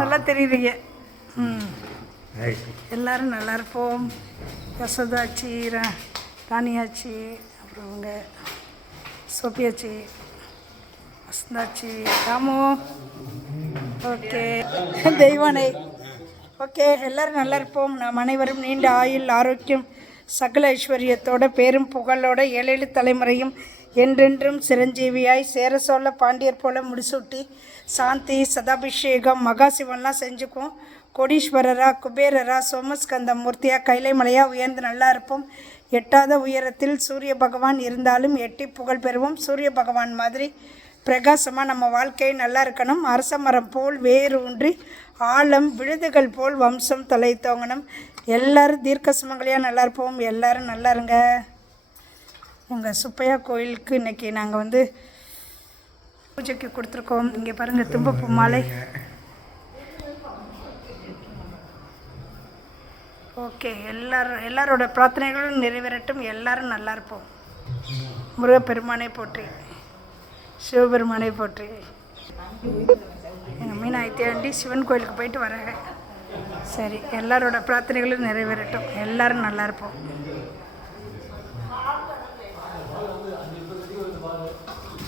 நல்லா தெரியுறீங்க. ம், எல்லோரும் நல்லா இருப்போம். யசோதாச்சி, ராணியாச்சி, அப்புறம் அவங்க சோபியாச்சி, வசந்தாச்சி, ராமு, ஓகே, தெய்வானை, ஓகே, எல்லோரும் நல்லா இருப்போம். நாம் அனைவரும் நீண்ட ஆயுள், ஆரோக்கியம், சகல ஐஸ்வர்யத்தோட, பேரும் புகழோட, 7 தலைமுறையும் என்றென்றும் சிரஞ்சீவியாய் சேர சோழ பாண்டியர் போல முடிசூட்டி சாந்தி சதாபிஷேகம் மகாசிவன்லாம் செஞ்சுக்குவோம். கோடீஸ்வரரா, குபேரரா, சோமஸ்கந்த மூர்த்தியா, கைலை மலையா உயர்ந்து நல்லா இருப்போம். எட்டாத உயரத்தில் சூரிய பகவான் இருந்தாலும் எட்டி புகழ் பெறுவோம். சூரிய பகவான் மாதிரி பிரகாசமாக நம்ம வாழ்க்கை நல்லா இருக்கணும். அரச மரம் போல் வேறு ஊன்றி ஆழம் விழுதுகள் போல் வம்சம் தலை தோங்கணும். எல்லோரும் தீர்க்க சுமங்கலியாக நல்லா இருப்போம். எல்லோரும் நல்லா இருங்க. உங்கள் சுப்பையா கோயிலுக்கு இன்றைக்கி நாங்கள் பூஜைக்கு கொடுத்துருக்கோம். இங்கே பாருங்கள், தும்பப்பூ மாலை. ஓகே, எல்லாரோட பிரார்த்தனைகளும் நிறைவேறட்டும். எல்லோரும் நல்லா இருப்போம். முருகப்பெருமானை போற்றி, சிவபெருமானை போற்றி. எங்கள் மீனாயத்தியாண்டி சிவன் கோயிலுக்கு போயிட்டு வராங்க. சரி, எல்லாரோட பிரார்த்தனைகளும் நிறைவேறட்டும். எல்லோரும் நல்லா இருப்போம்.